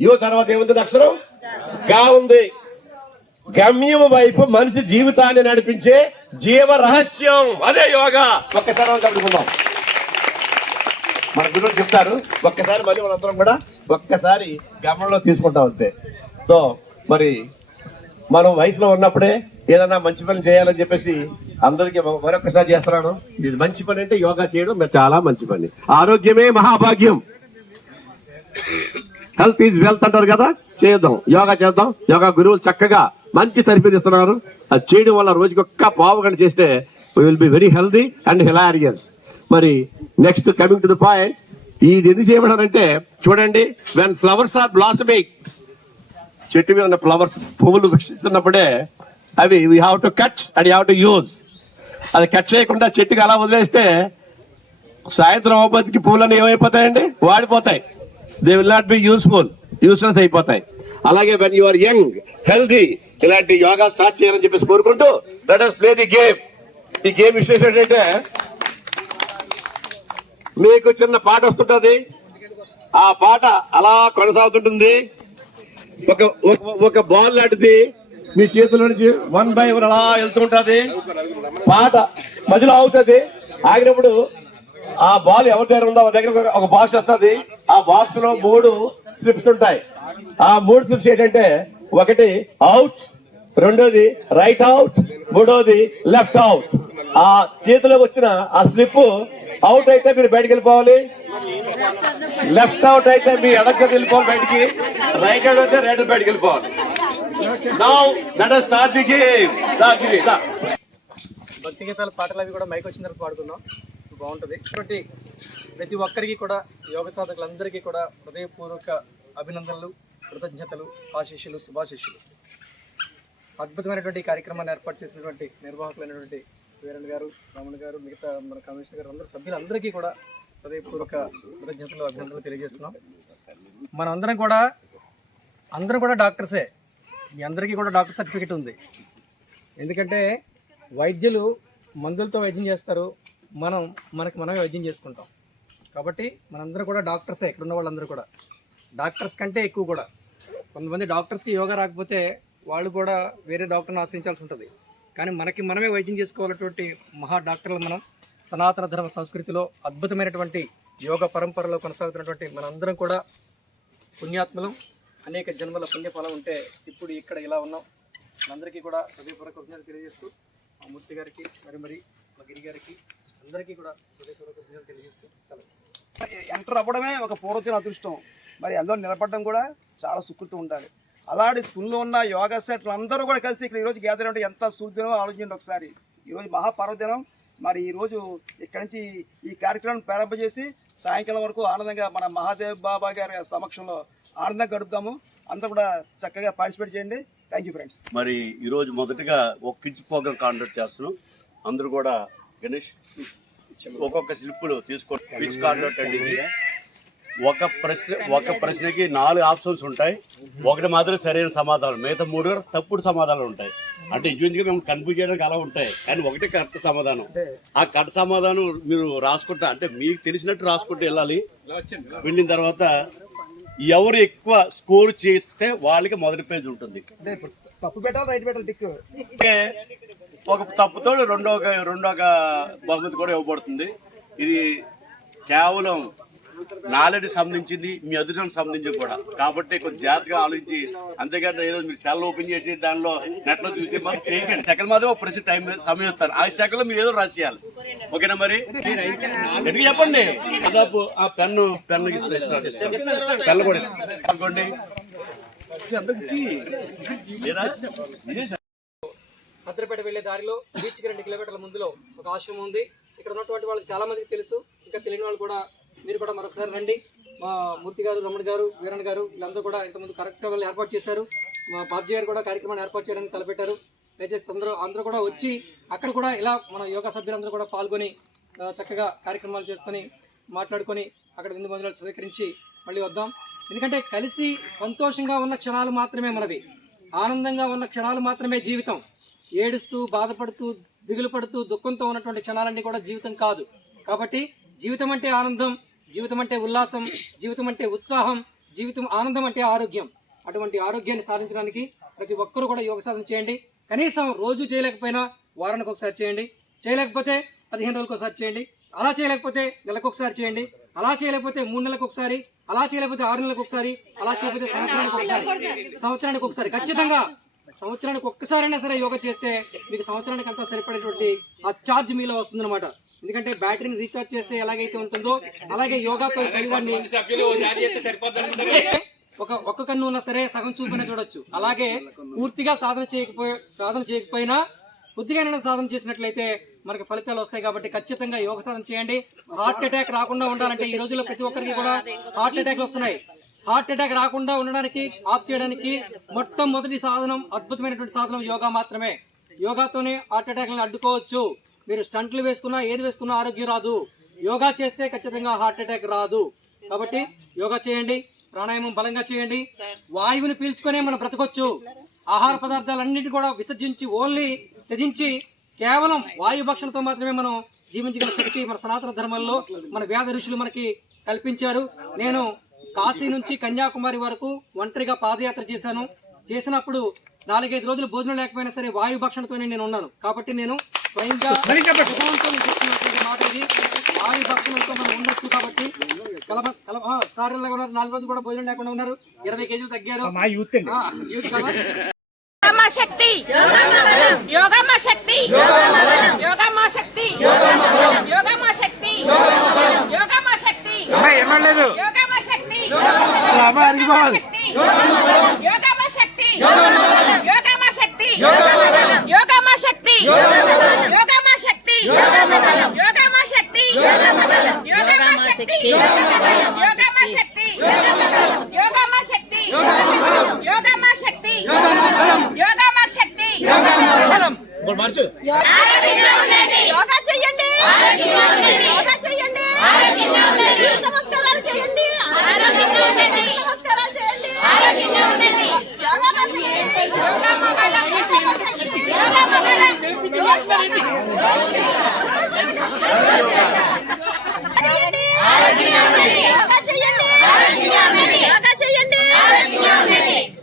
యో తర్వాత ఏముంది అక్షరం? గా ఉంది. గమ్యం వైపు మనిషి జీవితాన్ని నడిపించే జీవ రహస్యం. అదే యోగా. ఒక్కసారి మనం చదువుకుందాం. మన గురువులు చెప్తారు ఒక్కసారి మళ్ళీ మనందరం కూడా ఒక్కసారి గమనంలో తీసుకుంటాం అంతే. సో మరి మనం వయసులో ఉన్నప్పుడే ఏదైనా మంచి పని చేయాలని చెప్పేసి అందరికీ మరొకసారి చేస్తున్నాను. ఇది మంచి పని అంటే యోగా చేయడం చాలా మంచి పని. ఆరోగ్యమే మహాభాగ్యం. హెల్త్ ఈజ్ వెల్త్ అంటారు కదా? చేద్దాం. యోగా చేద్దాం. యోగా గురువులు చక్కగా మంచి తరఫీ ఇస్తున్నారు అది చేయడం వల్ల రోజుకి ఒక్క పావు గంట చేస్తే will be very healthy and hilarious మరి next coming to the point ఇది ఎందుకు చేయమన్నారంటే చూడండి వెన్ ఫ్లవర్స్ ఆర్ బ్లాసమింగ్ చెట్టు మీద ఉన్న ఫ్లవర్స్ పువ్వులు వికసిస్తున్నప్పుడే అవి we have to cut and have to use అది కట్ చేయకుండా చెట్టుకి అలా వదిలేస్తే సాయంత్రం అవపతికి పూలన్నీ ఏమైపోతాయండి? వాడిపోతాయి. They will not be useful useless అయిపోతాయి. అలాగే when you are young healthy ఇలాంటి యోగా స్టార్ట్ చేయాలని చెప్పేసి కోరుకుంటూ let us play the game ఈ గేమ్ విశేషం ఏంటంటే మీకు చిన్న పాట వస్తుంటది. ఆ పాట అలా కొనసాగుతుంటుంది. ఒక ఒక- ఒక బాల్ లాంటిది మీ చేతుల నుంచి వన్ బై వన్ అలా వెళ్తూ ఉంటుంది. పాట మధ్యలో అవుతుంది ఆగినప్పుడు ఆ బాల్ ఎవరి దగ్గర ఉందో దగ్గర ఒక- బాక్స్ వస్తుంది. ఆ బాక్స్లో మూడు స్లిప్స్ ఉంటాయి. ఆ మూడు స్లిప్స్ ఏంటంటే ఒకటి అవుట్ రెండోది రైట్ అవుట్ మూడోది లెఫ్ట్ అవుట్ ఆ చేతిలో వచ్చిన ఆ స్లిప్ అవుట్ అయితే మీరు బయటకు వెళ్ళిపోవాలి. లెఫ్ట్ అవుట్ అయితే మీ ఎడక వెళ్ళిపోవాలి బయటికి. రైట్ అవుట్ అయితే రైట్ బయటకు వెళ్ళిపోవాలి. నౌ లెట్ us భక్తి గీతాల పాటలు అవి కూడా మైక్ వచ్చిన తర్వాత పాడుకుందాం. బాగుంటుంది. ఇటువంటి ప్రతి ఒక్కరికి కూడా యోగ సాధకులందరికీ కూడా హృదయపూర్వక అభినందనలు కృతజ్ఞతలు ఆశీస్సులు శుభాశీస్సులు. అద్భుతమైనటువంటి కార్యక్రమాన్ని ఏర్పాటు చేసినటువంటి నిర్వాహకులైనటువంటి వీరన్ గారు రమణ గారు మిగతా మన కమిషనర్ గారు అందరూ సభ్యులందరికీ కూడా హృదయపూర్వక కృతజ్ఞతలు అభినందనలు తెలియజేస్తున్నాం. మనందరం కూడా అందరం కూడా డాక్టర్సే. మీ అందరికీ కూడా డాక్టర్ సర్టిఫికేట్ ఉంది. ఎందుకంటే వైద్యులు మందులతో వైద్యం చేస్తారు మనం మనకి మనమే వైద్యం చేసుకుంటాం. కాబట్టి మనందరూ కూడా డాక్టర్సే ఇక్కడ ఉన్న వాళ్ళందరూ కూడా. డాక్టర్స్ కంటే ఎక్కువ కూడా. కొంతమంది డాక్టర్స్కి యోగా రాకపోతే వాళ్ళు కూడా వేరే డాక్టర్ని ఆశ్రయించాల్సి ఉంటుంది. కానీ మనకి మనమే వైద్యం చేసుకోవాలటువంటి మహా డాక్టర్లు మనం. సనాతన ధర్మ సంస్కృతిలో అద్భుతమైనటువంటి యోగ పరంపరలో కొనసాగుతున్నటువంటి మనందరం కూడా పుణ్యాత్మలం. అనేక జన్మల పుణ్యఫలం ఉంటే ఇప్పుడు ఇక్కడ ఇలా ఉన్నాం. అందరికీ కూడా హృదయపూర్వక కృతజ్ఞతలు తెలియజేస్తూ మా మూర్తి గారికి మరి మరి మా గిరి గారికి అందరికీ కూడా హృదయపూర్వక తెలియజేస్తూ సెలవు. ఎంటర్ అవ్వడమే ఒక పూర్వజన అదృష్టం. మరి అందులో నిలబడడం కూడా చాలా సుకృతి ఉండాలి. అలాంటి తుల్లో ఉన్న యోగా సెట్లు అందరూ కూడా కలిసి ఇక్కడ ఈరోజు గ్యాదర్ అంటే ఎంత సూర్యదినం ఆలోచించండి ఒకసారి. ఈరోజు మహాపర్వదినం. మరి ఈరోజు ఇక్కడి నుంచి ఈ కార్యక్రమం ప్రారంభం చేసి సాయంకాలం వరకు ఆనందంగా మన మహాదేవ్ బాబా గారి సమక్షంలో ఆనందంగా గడుపుతాము అందరూ కూడా చక్కగా పార్టిసిపేట్ చేయండి. థ్యాంక్ యూ ఫ్రెండ్స్ మరి ఈరోజు మొదటగా ఒక కిడ్స్ ప్రోగ్రామ్ కాండక్ట్ చేస్తున్నాం. అందరూ కూడా గణేష్ ఒక్కొక్క స్లిప్పులు తీసుకోండి ఇది ఒక ప్రశ్న ఒక ప్రశ్నకి నాలుగు ఆప్షన్స్ ఉంటాయి. ఒకటి మాత్రం సరైన సమాధానం. మిగతా మూడు తప్పుడు సమాధానాలు ఉంటాయి. అంటే ఇంచుమించుగా మేము కన్ఫ్యూజ్ చేయడానికి అలా ఉంటాయి. కానీ ఒకటి కరెక్ట్ సమాధానం. ఆ కరెక్ట్ సమాధానం మీరు రాసుకుంటా అంటే మీకు తెలిసినట్టు రాసుకుంటూ వెళ్ళాలి. వెళ్ళిన తర్వాత ఎవరు ఎక్కువ స్కోర్ చేస్తే వాళ్ళకి మొదటి పేజ్ ఉంటుంది. ఒక తప్పుతో రెండో ఒక- రెండో ఒక బహుమతి కూడా ఇవ్వబడుతుంది. ఇది కేవలం నాలెడ్జ్ సంబంధించింది మీ అదృష్టం సంబంధించి కూడా. కాబట్టి కొంచెం జాగ్రత్తగా ఆలోచించి అంతేకాదు ఏదో మీరు సెల్ ఓపెన్ చేసి దానిలో నెట్లో చూసి మనం చేయకండి సెకండ్ మాత్రం ఒక ప్రశ్న టైం సమయం ఇస్తాను ఆ సెకండ్ మీరు ఏదో రాసేయాలి ఓకేనా మరి? ఎందుకు చెప్పండి? దాదాపు ఆ పెన్ను పెన్ను పెన్ను కూడా అనుకోండి. అందరికీ ఏరా? భద్రపేట వెళ్ళే దారిలో బీచ్కి రెండు కిలోమీటర్ల ముందులో ఒక ఆశ్రమం ఉంది. ఇక్కడ ఉన్నటువంటి వాళ్ళకి చాలా మందికి తెలుసు. ఇంకా తెలియని వాళ్ళు కూడా మీరు కూడా మరొకసారి రండి. మా మూర్తి గారు రమణ గారు వీరణ గారు వీళ్ళందరూ కూడా ఇంతకుముందు కార్యక్రమాలు ఏర్పాటు చేశారు. మా బాబ్జీ గారు కూడా కార్యక్రమాన్ని ఏర్పాటు చేయడానికి తలపెట్టారు. దయచేసి అందరూ అందరూ కూడా వచ్చి అక్కడ కూడా ఇలా మన యోగా సభ్యులందరూ కూడా పాల్గొని చక్కగా కార్యక్రమాలు చేసుకొని మాట్లాడుకొని అక్కడ విందు మందులు స్వీకరించి మళ్ళీ వద్దాం. ఎందుకంటే కలిసి సంతోషంగా ఉన్న క్షణాలు మాత్రమే మనవి. ఆనందంగా ఉన్న క్షణాలు మాత్రమే జీవితం. ఏడుస్తూ బాధపడుతూ దిగులు పడుతూ దుఃఖంతో ఉన్నటువంటి క్షణాలన్నీ కూడా జీవితం కాదు. కాబట్టి జీవితం అంటే ఆనందం జీవితం అంటే ఉల్లాసం జీవితం అంటే ఉత్సాహం జీవితం ఆనందం అంటే ఆరోగ్యం. అటువంటి ఆరోగ్యాన్ని సాధించడానికి ప్రతి ఒక్కరూ కూడా యోగ సాధన చేయండి. కనీసం రోజు చేయలేకపోయినా వారానికి ఒకసారి చేయండి. చేయలేకపోతే పదిహేను రోజులకు ఒకసారి చేయండి. అలా చేయలేకపోతే నెలకు ఒకసారి చేయండి. అలా చేయలేకపోతే మూడు నెలలకు ఒకసారి. అలా చేయలేకపోతే ఆరు నెలలకు ఒకసారి. అలా చేయకపోతే సంవత్సరానికి ఒకసారి. సంవత్సరానికి ఒకసారి. ఖచ్చితంగా సంవత్సరానికి ఒక్కసారైనా సరే యోగా చేస్తే మీకు సంవత్సరానికి అంతా సరిపడేటువంటి ఆ ఛార్జ్ మీలో వస్తుందన్నమాట. ఎందుకంటే బ్యాటరీని రీఛార్జ్ చేస్తే ఎలాగైతే ఉంటుందో అలాగే యోగాతో శరీరాన్ని ఒక ఒక్క కన్ను ఉన్నా సరే సగం చూపునే చూడొచ్చు. అలాగే పూర్తిగా సాధన చేయకపోయి సాధన చేయకపోయినా కొద్దిగా సాధన చేసినట్లయితే మనకి ఫలితాలు వస్తాయి కాబట్టి ఖచ్చితంగా యోగ సాధన చేయండి. హార్ట్ అటాక్ రాకుండా ఉండాలంటే ఈ రోజుల్లో ప్రతి ఒక్కరికి కూడా హార్ట్ అటాక్ వస్తున్నాయి. హార్ట్ అటాక్ రాకుండా ఉండడానికి ఆఫ్ చేయడానికి మొట్టమొదటి సాధనం అద్భుతమైనటువంటి సాధనం యోగా మాత్రమే. యోగాతోనే హార్ట్ అటాక్లను అడ్డుకోవచ్చు. మీరు స్టంట్లు వేసుకున్నా ఏది వేసుకున్నా ఆరోగ్యం రాదు. యోగా చేస్తే ఖచ్చితంగా హార్ట్ అటాక్ రాదు. కాబట్టి యోగా చేయండి ప్రాణాయామం బలంగా చేయండి. వాయువుని పీల్చుకునే మనం బ్రతకొచ్చు. ఆహార పదార్థాలన్నింటినీ కూడా విసర్జించి ఓన్లీ త్యజించి కేవలం వాయు భక్షణతో మాత్రమే మనం జీవించగల శక్తి మన సనాతన ధర్మంలో మన వేద ఋషులు మనకి కల్పించారు. నేను కాశీ నుంచి కన్యాకుమారి వరకు ఒంటరిగా పాదయాత్ర చేశాను. చేసినప్పుడు నాలుగైదు రోజులు భోజనం లేకపోయినా సరే వాయు భక్షణతోనే నేను ఉన్నాను. కాబట్టి నేను స్వయంగా మాట ఇది. వాయు భక్షణంతో మనం ఉండొచ్చు కాబట్టి కలబ కలబ ఉన్నారు. నాలుగు రోజులు కూడా భోజనం లేకుండా ఉన్నారు. ఇరవై కేజీలు తగ్గారు. యూత్ కదా శక్తి. లాభం అరిగిపోవాలి యోగమా శక్తి యోగమా శక్తి